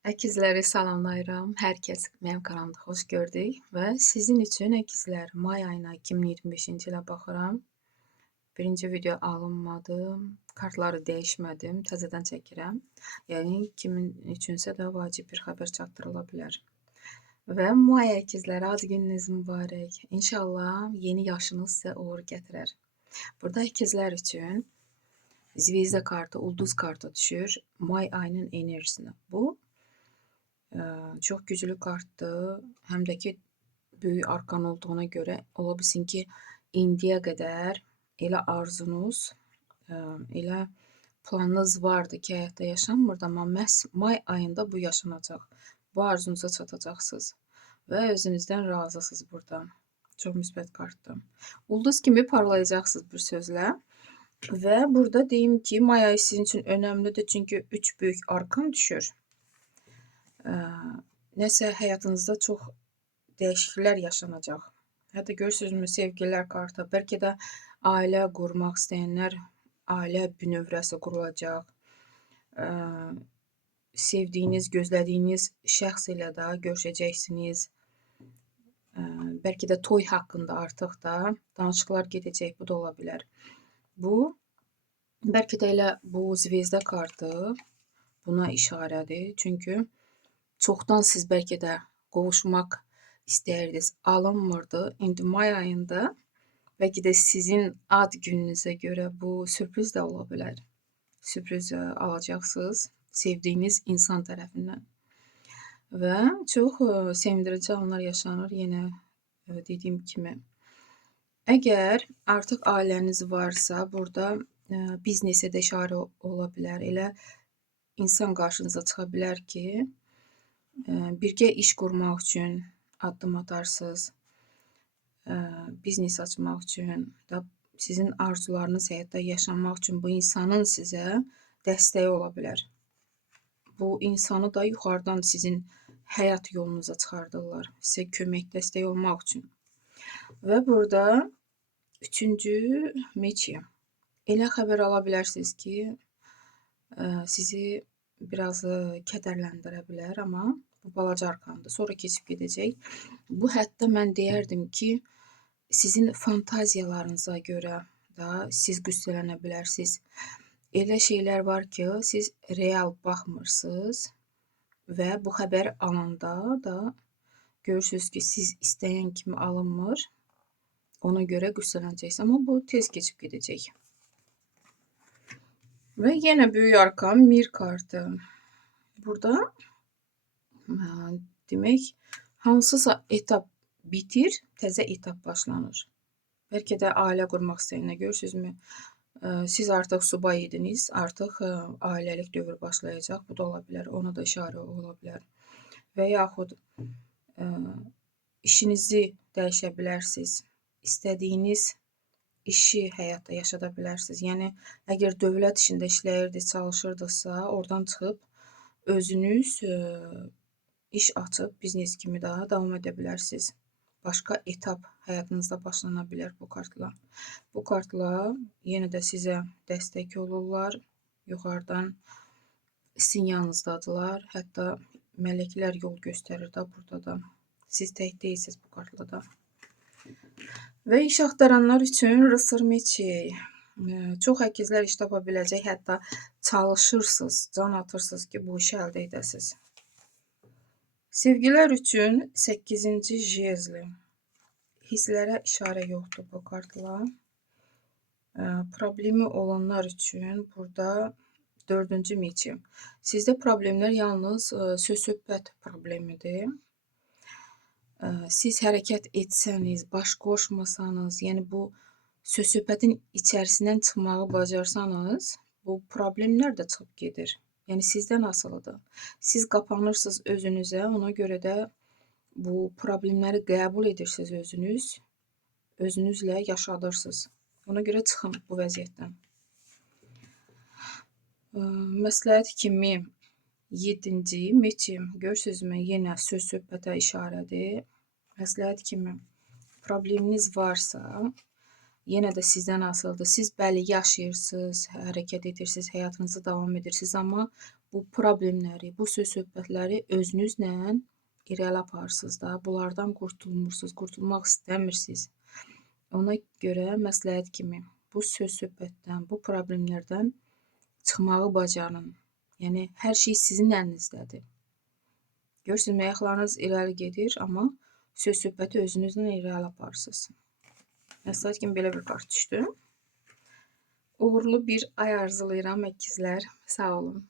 Əkizləri salamlayıram. Hər kəs mənim kanalımda xoş gördük və sizin üçün əkizlər may ayına 2025-ci ilə baxıram. Birinci video alınmadı, kartları dəyişmədim, təzədən çəkirəm. Yəni kimin üçünsə də vacib bir xəbər çatdırıla bilər. Və may əkizləri ad gününüz mübarək. İnşallah yeni yaşınız sizə uğur gətirər. Burada əkizlər üçün Zvezda kartı, ulduz kartı düşür. May ayının enerjisini. Bu çox güclü kartdır. Həm də ki, böyük arkan olduğuna görə ola bilsin ki, indiyə qədər elə arzunuz, elə planınız vardı ki, həyatda yaşanmırdı, amma məhz may ayında bu yaşanacaq. Bu arzunuza çatacaqsınız və özünüzdən razısınız burada. Çox müsbət kartdır. Ulduz kimi parlayacaqsınız bir sözlə. Və burada deyim ki, may ayı sizin üçün önəmlidir, çünki 3 böyük arkan düşür. Nəsə həyatınızda çox dəyişikliklər yaşanacaq. Hətta görürsünüzmü, sevgililər kartı, bəlkə də ailə qurmaq istəyənlər, ailə bünövrəsi qurulacaq. Sevdiyiniz, gözlədiyiniz şəxs ilə də görüşəcəksiniz. Bəlkə də toy haqqında artıq da danışıqlar gedəcək, bu da ola bilər. Bu, bəlkə də elə bu zvezda kartı buna işarədir, çünki çoxdan siz bəlkə də qovuşmaq istəyirdiniz, alınmırdı. İndi may ayında bəlkə də sizin ad gününüzə görə bu sürpriz də ola bilər. Sürpriz alacaqsınız sevdiyiniz insan tərəfindən. Və çox sevindirici anlar yaşanır yenə dediyim kimi. Əgər artıq ailəniz varsa, burada biznesə də işarə ola bilər. Elə insan qarşınıza çıxa bilər ki, birgə iş qurmaq üçün addım atarsınız, biznes açmaq üçün, da sizin arzularınız həyatda yaşanmaq üçün bu insanın sizə dəstəyi ola bilər. Bu insanı da yuxarıdan sizin həyat yolunuza çıxardırlar, sizə kömək, dəstək olmaq üçün. Və burada üçüncü meçi. Elə xəbər ala bilərsiniz ki, sizi biraz kədərləndirə bilər, amma bu balaca arkandır. Sonra keçib gedəcək. Bu hətta mən deyərdim ki, sizin fantaziyalarınıza görə da siz qüssələnə bilərsiniz. Elə şeylər var ki, siz real baxmırsınız və bu xəbər alanda da görürsünüz ki, siz istəyən kimi alınmır. Ona görə qüssələnəcəksiniz, amma bu tez keçib gedəcək. Və yenə böyük arkan Mir kartı. Burada demək, hansısa etap bitir, təzə etap başlanır. Bəlkə də ailə qurmaq istəyənlər görürsünüzmü? Siz artıq subay idiniz, artıq ailəlik dövr başlayacaq. Bu da ola bilər, ona da işarə ola bilər. Və yaxud işinizi dəyişə bilərsiniz. İstədiyiniz işi həyatda yaşada bilərsiniz. Yəni, əgər dövlət işində işləyirdiniz, çalışırdınızsa, oradan çıxıb özünüz iş açıb, biznes kimi daha davam edə bilərsiniz. Başqa etap həyatınızda başlana bilər bu kartla. Bu kartla yenə də sizə dəstək olurlar. Yuxarıdan sizin yanınızdadılar. Hətta mələklər yol göstərir də burada da. Siz tək deyilsiniz bu kartla da. Və iş axtaranlar üçün Rısır meçi. Çox əkizlər iş tapa biləcək, hətta çalışırsınız, can atırsınız ki, bu işi əldə edəsiniz. Sevgilər üçün 8-ci jezli. Hisslərə işarə yoxdur bu kartla. Problemi olanlar üçün burada 4-cü meçi. Sizdə problemlər yalnız söz-söhbət problemidir. Siz hərəkət etsəniz, baş qoşmasanız, yəni bu söz-söhbətin içərisindən çıxmağı bacarsanız, bu problemlər də çıxıb gedir. Yəni sizdən asılıdır. Siz qapanırsınız özünüzə, ona görə də bu problemləri qəbul edirsiniz özünüz, özünüzlə yaşadırsınız. Ona görə çıxın bu vəziyyətdən. Məsləhət kimi 7-ci meçi, görürsünüzmü, yenə söz-söhbətə işarədir. Məsləhət kimi probleminiz varsa, yenə də sizdən asılıdır. Siz bəli yaşayırsınız, hərəkət edirsiniz, həyatınızı davam edirsiniz, amma bu problemləri, bu söz-söhbətləri özünüzlə irəli aparırsınız da, bunlardan qurtulmursunuz, qurtulmaq istəmirsiniz. Ona görə məsləhət kimi bu söz-söhbətdən, bu problemlərdən çıxmağı bacarın. Yəni, hər şey sizin əlinizdədir. Görürsünüzmü, ayaqlarınız irəli gedir, amma söz-söhbəti özünüzlə irəli aparırsınız. Məsləhət kimi belə bir kart düşdü. Uğurlu bir ay arzulayıram əkizlər. Sağ olun.